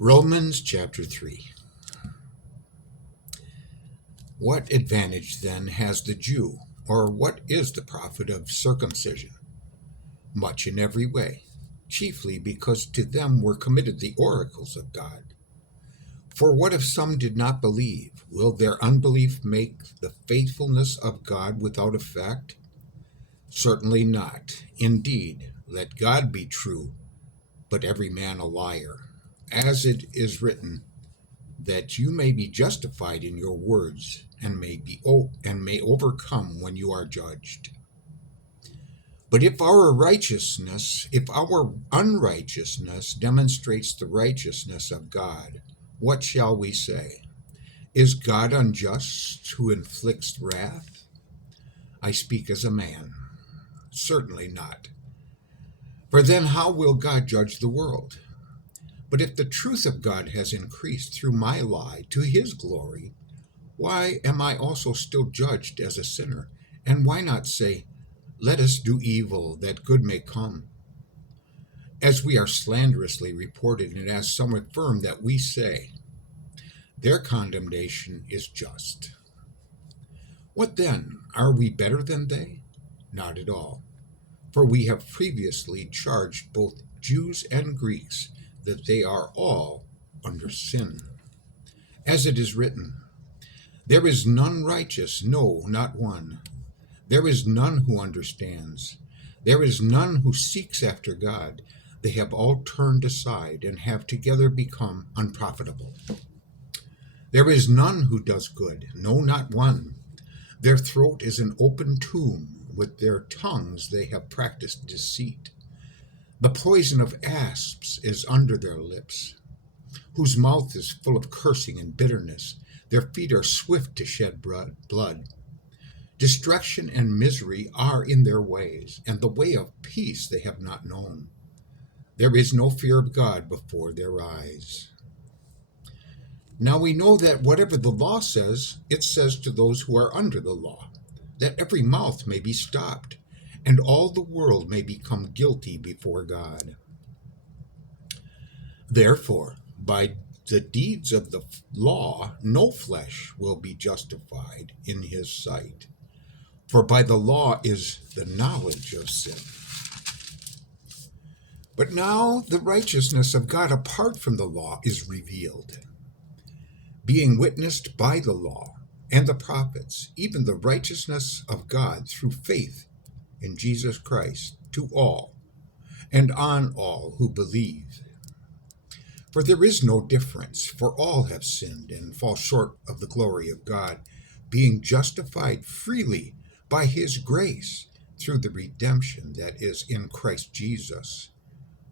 Romans chapter 3. What advantage then has the Jew, or what is the profit of circumcision? Much in every way, chiefly because to them were committed the oracles of God. For what if some did not believe? Will their unbelief make the faithfulness of God without effect? Certainly not. Indeed, let God be true, but every man a liar. As it is written, that you may be justified in your words and may overcome when you are judged. But if our unrighteousness demonstrates the righteousness of God, what shall we say? Is God unjust who inflicts wrath? I speak as a man. Certainly not. For then how will God judge the world? But if the truth of God has increased through my lie to his glory, why am I also still judged as a sinner? And why not say, let us do evil that good may come? As we are slanderously reported, and as some affirm that we say, their condemnation is just. What then? Are we better than they? Not at all. For we have previously charged both Jews and Greeks that they are all under sin. As it is written, there is none righteous, no, not one. There is none who understands. There is none who seeks after God. They have all turned aside and have together become unprofitable. There is none who does good, no, not one. Their throat is an open tomb. With their tongues they have practiced deceit. The poison of asps is under their lips, whose mouth is full of cursing and bitterness. Their feet are swift to shed blood. Destruction and misery are in their ways, and the way of peace they have not known. There is no fear of God before their eyes. Now we know that whatever the law says, it says to those who are under the law, that every mouth may be stopped, and all the world may become guilty before God. Therefore, by the deeds of the law, no flesh will be justified in his sight. For by the law is the knowledge of sin. But now the righteousness of God apart from the law is revealed, being witnessed by the law and the prophets, even the righteousness of God through faith in Jesus Christ to all and on all who believe. For there is no difference, for all have sinned and fall short of the glory of God, being justified freely by his grace through the redemption that is in Christ Jesus,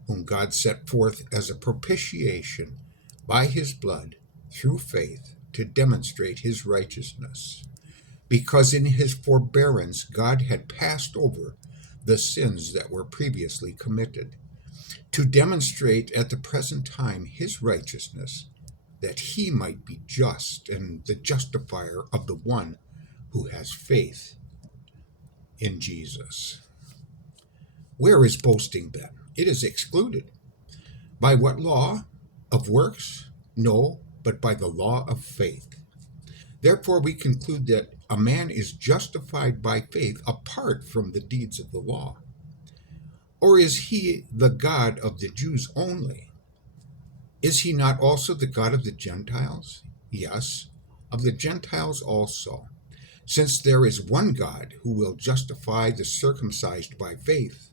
whom God set forth as a propitiation by his blood through faith to demonstrate his righteousness, because in his forbearance God had passed over the sins that were previously committed, to demonstrate at the present time his righteousness, that he might be just and the justifier of the one who has faith in Jesus. Where is boasting then? It is excluded. By what law? Of works? No, but by the law of faith. Therefore we conclude that a man is justified by faith apart from the deeds of the law. Or is he the God of the Jews only? Is he not also the God of the Gentiles? Yes, of the Gentiles also, since there is one God who will justify the circumcised by faith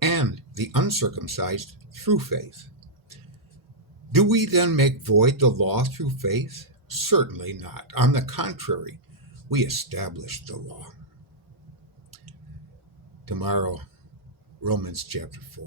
and the uncircumcised through faith. Do we then make void the law through faith? Certainly not. On the contrary, we establish the law. Tomorrow, Romans chapter 4.